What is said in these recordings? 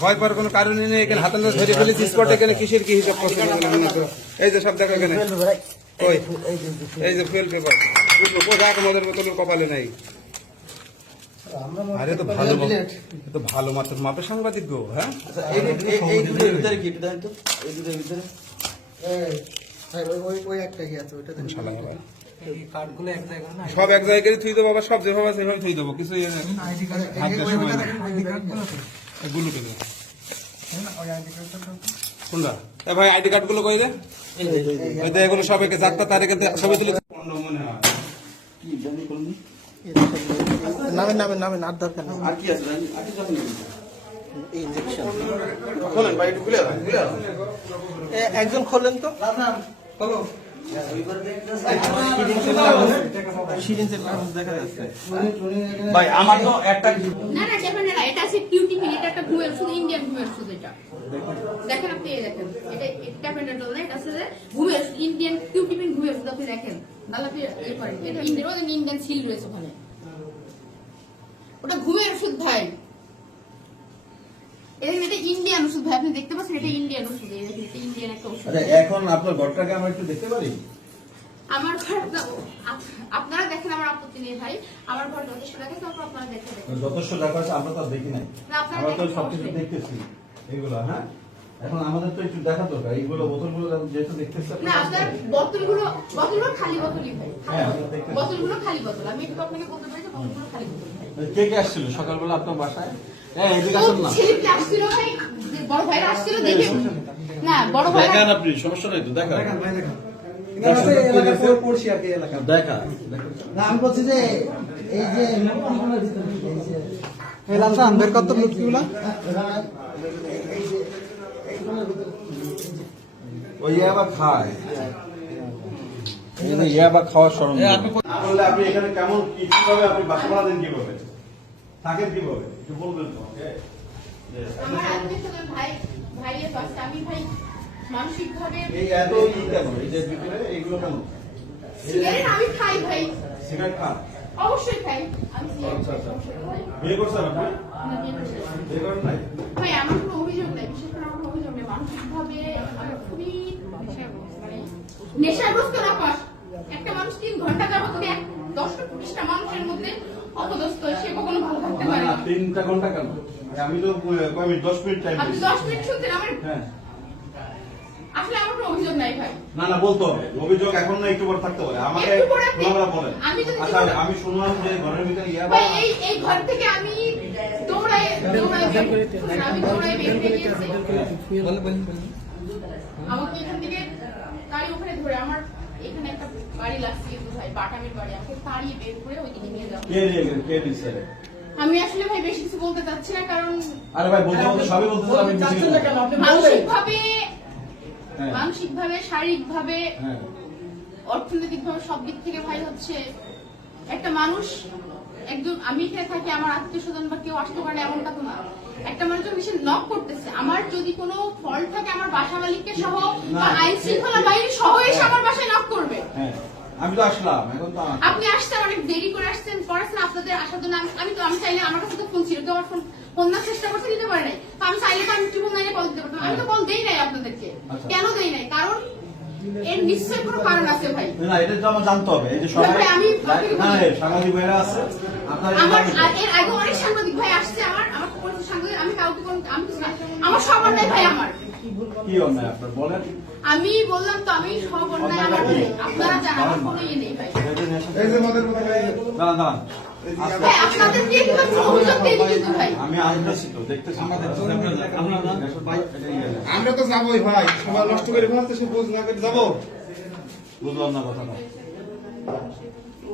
ভয় পাওয়ার কোনো কারণই নেই এখানে হাতে ধরে ফেলেছি স্পট এখানে কিসের কি হিসাব তো। এই যে সব দেখো এখানে। ওই এই যে ফুয়েল পেপার কোথায় আমাদের বোতলের কপালে নাই। আরে তো ভালো তো ভালো মাত্র মাপের সাংবাদিক গো হ্যাঁ? আচ্ছা, এই দুটোর ভিতরে কি? তো এই দুটোর ভিতরে। সব এক জায়গায় থুই দেবো আবার সব যেভাবে সেভাবে থুই দেবো কিছু ইয়ে নেই। ভাবতে এগুলো কেন কোনটা? এ ভাই আইডি কার্ডগুলো কই দে ওই দে এগুলো সবাইকে চারটা তারিখে তুলে মনে হয় কি জানি করুন নামেন নামেন নামেন আর দরকার নেই। আর কি আছে আর কি জানি এই খোলেন ভাই একটু খুলে দাও খুলে দাও। একজন খোলেন তো? সিরিঞ্জের কাগজ দেখা যাচ্ছে ভাই আমার তো একটা না না দেখেন না এটা আছে কিউটি ফিন এটা একটা ঘুমের ওষুধ ইন্ডিয়ান ঘুমের ওষুধ এটা। দেখেন আপনি দেখেন এটা এটা প্যান্ডেন্টল না এটা আছে যে ঘুমের ইন্ডিয়ান কিউটি ঘুমের ওষুধ আপনি দেখেন তাহলে আপনি এই করেন। ইন্ডিয়ান সিল রয়েছে ওখানে। ওটা ঘুমের ওষুধ ভাই। ইন্ডিয়ান ওষুধ ভাই আপনি দেখতে পাচ্ছেন এটা ইন্ডিয়ান ওষুধ এই দেখেন এটা ইন্ডিয়ান একটা ওষুধ। আচ্ছা এখন আপনার ঘরটাকে আমরা একটু দেখতে পারি? আমার ঘর আপনারা দেখেন আমার আপত্তি নেই ভাই। আমার ঘর যথেষ্ট তারপর আপনারা দেখে দেখেন। যথেষ্ট দেখা আছে আমরা তো দেখি নাই। আমরা তো সবকিছু দেখতেছি এগুলো হ্যাঁ? এখন আমাদের তো একটু দেখা দরকার এইগুলো বোতলগুলো যেহেতু দেখতেছি না আপনার বোতলগুলো বোতলগুলো খালি বোতলই ভাই হ্যাঁ, বোতলগুলো খালি বোতল আমি একটু আপনাকে বলতে পারি যে বোতলগুলো খালি বোতল কে কে আসছিল? সকালবেলা আপনার বাসায়? হ্যাঁ এদিকে আসুন না। ছেলেটি আসছিল ভাই? বড় ভাইরা আসছিল দেখে না বড় ভাইরা দেখান আপনি সমস্যা নাই তো দেখা দেখা। না, আমি বলছি যে এই যে মূর্তিগুলোর ভিতরে এই যে লালসান বের কত মুক্তিগুলা? এরা- এই যে এইগুলোর ভিতরে ওই আবার খায় ইয়াবা খাওয়ার সরঞ্জাম আপনি এখানে কেমন কি কীভাবে আপনি বাসা ভাড়া দেন কীভাবে? থাকেন কীভাবে? একটু বলবেন তো। আমাকে? যে আমার আত্মীয় স্বজন ভাই ভাইয়ের পাশে আমি ভাই মানসিক এই এত ই কেন? এই যে ভিতরে এইগুলো কেন? সিগারেট আমি খাই ভাই। সিগারেট খান। অবশ্যই খাই। আমি আচ্ছা, আচ্ছা। বিয়ে করছেন আপনি না, বিয়ে করছি বিয়ে করেন নাই? ভাই আমার কোনো অভিযোগ নেই বিশেষ করে আমার অভিযোগ নেই। মানসিক আমি খুবই মানে নেশাগ্রস্ত না একটা মানুষ তিন ঘণ্টা যাবত করে এক দশটা বিশটা মানুষের মধ্যে অপদস্থ সে কখনো ভালো থাকতে না পারে না। না তিনটা ঘণ্টা কেন? আমি তো মিনিট? টাইম আপনি মিনিট আমার হ্যাঁ। আসলে আমার কোনো অভিযোগ নাই ভাই। না না বলতে হবে। অভিযোগ এখন না একটু পরে থাকতে পারে আমাকে খোলামেলা বলেন। আমি যদি আচ্ছা আমি শুনলাম যে ঘরের ভিতরে ইয়াবা ভাই এই এই ঘর থেকে আমি দৌড়াই দৌড়াই আমি দৌড়াই বের হয়ে গিয়েছি। আমাকে এখান থেকে গাড়ি ওখানে ধরে আমার এখানে একটা গাড়ি লাগছে ভাই বাটামের বাড়ি। আমাকে তাড়িয়ে বের করে ওইদিকে নিয়ে যাও কে নিয়ে গেলেন কে দিচ্ছে আমি আসলে ভাই বেশি কিছু বলতে চাচ্ছি না কারণ আরে ভাই বলতে বলতে সবই বলতে আমি মিছিল মানসিক ভাবে হ্যাঁ মানসিক ভাবে শারীরিক ভাবে হ্যাঁ। অর্থনৈতিক ভাবে সব দিক থেকে ভাই হচ্ছে একটা মানুষ একজন আমি এখানে থাকি আমার আত্মীয় স্বজন বা কেউ আসতে পারে এমনটা তো না। একটা মানুষ এসে নক করতেছে আমার যদি কোনো ফল্ট থাকে আমার বাসা মালিককে সহ বা আইন শৃঙ্খলা বাহিনী সহ এসে আমার বাসায় হ্যাঁ আমি তো আসলাম এখন তো আপনি আসছেন অনেক দেরি করে আসছেন পড়াছেন আপনাদের আসার জন্য আমি- তো আমি চাইলে আমার কাছে তো ফোন ছিল তো ফোন ফোন না চেষ্টা করতে দিতে পারে নাই। তো আমি চাইলে তো আমি ট্রিপল নাইনে কল দিতে পারতাম। আমি তো কল দেই নাই আপনাদেরকে। আচ্ছা। কেন দেই নাই? কারণ এর নিশ্চয়ই কোনো কারণ আছে ভাই। না এটা তো আমার জানতে হবে। এই যে সবাই আমি- আমি- না সাংবাদিক ভাইরা আছে আমার এর আগে অনেক সাংবাদিক ভাই আসছে আমার আমার সাংবাদিক আমি কাউকে আমি কিছু না আমার সব অন্যায় ভাই আমার। কি অন্যায় আপনার? বলেন। আমি বললাম তো আমি সব অন্যায় আমার আপনারা জানেন আমার কোনো ইয়ে নেই ভাই। এই যে মদের বোতল এই যে। দাঁড়ান দাঁড়ান ভাই। আপনাদের দিয়ে কীভাবে অভিযোগ দিয়ে কিন্তু ভাই। আমি আসতেছি তো দেখতেছি আমরা তো যাবোই ভাই। সবাই নষ্ট করে ফেলতে সে বুঝ না করে যাব। বুঝলাম না কথাটা। ও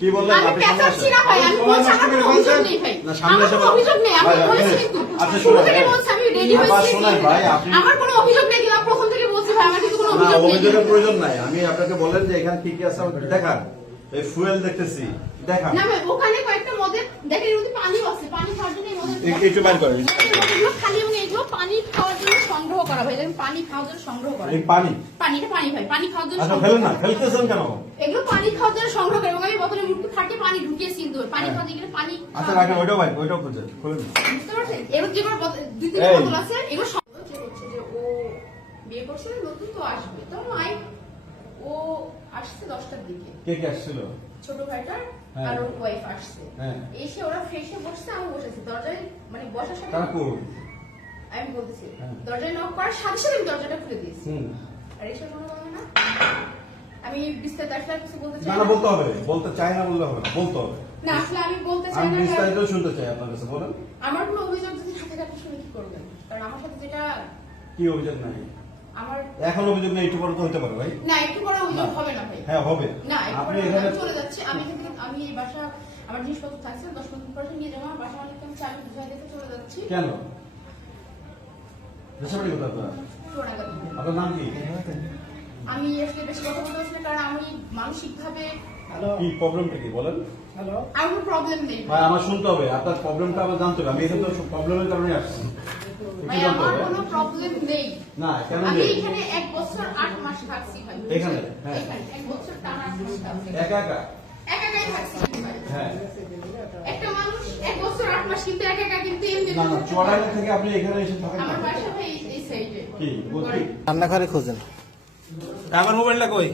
কি বললেন? আমি আপনি সামনে আসেন। না সামনে আচ্ছা, শোনেন, রেডি হয়েছি। আমার কোনো অভিযোগ নেই কিন্তু প্রথম থেকে বলছি ভাই আমার কিন্তু কোনো অভিযোগ নেই। অভিযোগের প্রয়োজন নাই। আমি আপনাকে বলেন যে এখানে কি কি আছে আমাকে দেখান। এই ফুয়েল দেখতেছি। দেখান না ওখানে কয়েকটা মদের দেখেন এর মধ্যে পানিও আছে পানি খাওয়ার জন্য মদের একটু বাইর করেন। এগুলো খালি এবং এগুলো পানি খাওয়ার জন্য সংগ্রহ করা ভাই দেখেন পানি খাওয়ার জন্য সংগ্রহ করা এই পানি। পানি এটা পানি ভাই পানি খাওয়ার জন্য আচ্ছা ফেলেন না ফেলতেছেন কেন? এগুলো পানি খাওয়ার জন্য সংগ্রহ করে এবং আমি বোতলে মুখে ফাটিয়ে পানি ঢুকিয়েছি কিন্তু পানি খাওয়াতে গেলে পানি আচ্ছা রাখেন ওইটাও ভাই ওইটাও খুঁজে খুলেন বুঝতে পারছেন? এবার যেগুলো দুই তিনটা বোতল আছে এগুলো ও বিয়ে করছে নতুন তো আসবে। তো নয় ও আসছে দশটার দিকে। কে কে আসছিল? ছোট ভাইটার হ্যাঁ। আর ওর ওয়াইফ আসছে। হ্যাঁ। এসে ওরা ফ্রেশে বসছে আমি বসেছি। দরজায় মানে বসার সাথে আমি বলতেছি হ্যাঁ। দরজায় নক করার সাথে সাথে আমি দরজাটা খুলে দিয়েছি। আর এসে মনে করবে না। আমি বিস্তারিত আসলে কিছু বলতে চাই না বলতে হবে। বলতে চাই না বললে হবে না বলতে হবে। না আসলে আমি বলতে চাই না বিস্তারিত শুনতে চাই আপনার কাছে বলেন। আমার কোনো অভিযোগ যদি থাকে আপনি শুনে কি করবেন? কারণ আমার সাথে যেটা কি অভিযোগ নাই? আমার এখন অভিযোগ নেই একটু পরে তো হতে পারে ভাই। না একটু করে অভিযোগ হবে না ভাই। হ্যাঁ হবে। না আপনি এখানে চলে যাচ্ছি। আমি এখান আমি এই বাসা আমার জিনিসপত্র থাকছে দশ মিনিট পরে নিয়ে যাব আমার বাসা মালিককে আমি চাবি বুঝাই দিতে চলে যাচ্ছি। কেন? দেশের বাড়ি কোথায় আপনার? আপনার নাম কি? আমি আসলে বেশি কথা বলতে কারণ আমি মানসিক ভাবে হ্যালো কি প্রবলেমটা কি বলেন। আমার প্রবলেম নেই। ভাই আমার শুনতে হবে। আপনার প্রবলেমটা আমার জানতে হবে। আমি এখানে তো প্রবলেমের কারণে আসছি। ভাই জানতে আমার হবে কোনো প্রবলেম নেই। না কেন আমি নেই? এখানে এক বছর আট মাস থাকছি ভাই। এখানে? হ্যাঁ। এক বছর টানা থাকছি। একা একা? একা একাই থাকছি ভাই। হ্যাঁ। একটা মানুষ এক বছর আট মাস কিন্তু একা একা কিন্তু এমনি না না চুয়াডাঙ্গা থেকে আপনি এখানে এসে থাকেন আমার বাসা ভাই এই সাইডে কি বলছি রান্নাঘরে খোঁজেন। আমার মোবাইলটা কই?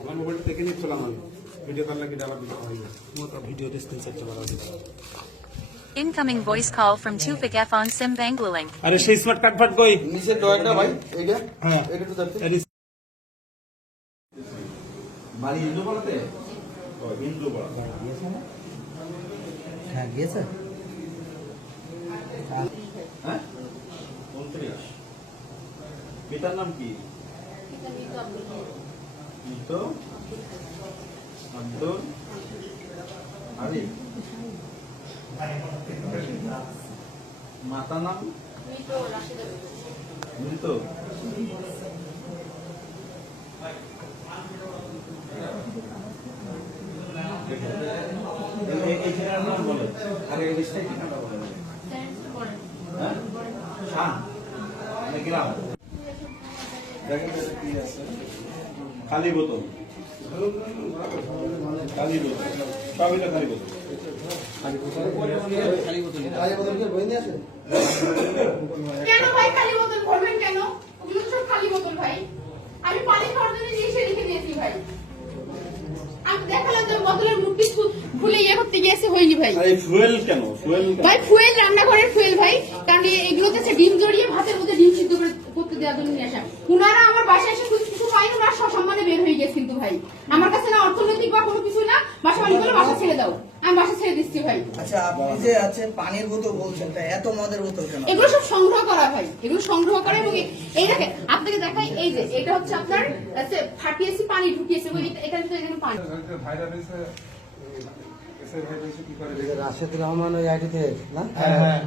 আমার মোবাইলটা দেখে নিচ্ছিলাম আমি। ভিডিও কল লাগি আবার ভিডিও ডিস্টেন্স চাইতে পারা Incoming voice call from Tufik F on Sim Bangluing. আরে সেই স্মার্ট কার্ড ফাট কই? নিচের ডয়ারটা ভাই এইটা? হ্যাঁ। এটা একটু দেখতে। বাড়ি ইন্দুপাড়াতে ইন্দুপাড়া হ্যাঁ গিয়েছে। হ্যাঁ? উনত্রিশ। পিতার নাম কি? মিতো আব্দুল আলী মাতা নাম? মৃত হ্যাঁ? মানে খালি বোতল। কেন ভাই খালি বোতল ভরবেন কেন? ওগুলো সব খালি বোতল ভাই। আমি পানি খাওয়ার জন্য নিয়ে রেখে দিয়েছি ভাই। আমি দেখালাম যে বোতলের মুখটি খুলে ইয়ে করতে গিয়েছে হয়নি ভাই। আর ফুয়েল কেন? ফুয়েল ভাই ফুয়েল রান্নাঘরের ফুয়েল ভাই। কারণ এগুলোতে হচ্ছে ডিম জড়িয়ে ভাতের মধ্যে ডিম সিদ্ধ করে করতে দেওয়ার জন্য নিয়ে আসা। উনারা আমার বাসায় এসে কিছু পাই সসম্মানে বের হয়ে গেছে কিন্তু ভাই। আমার কাছে না অর্থনৈতিক বা কোনো কিছু না বাসা মালিক বলে বাসা ছেড়ে দাও। আমি বাসা ছেড়ে দিচ্ছি ভাই। আচ্ছা আপনি যে আছেন পানির বোতল বলছেন তা এত মদের বোতল কেন? এগুলো সব সংগ্রহ করা ভাই এগুলো সংগ্রহ করা এবং এই দেখেন আপনাকে দেখাই এই যে এটা হচ্ছে আপনার ফাটিয়েছি পানি ঢুকিয়েছি এটা- এখানে তো এখানে পানি। করে রাশেদ রহমান ওই আইডিতে না? হ্যাঁ হ্যাঁ।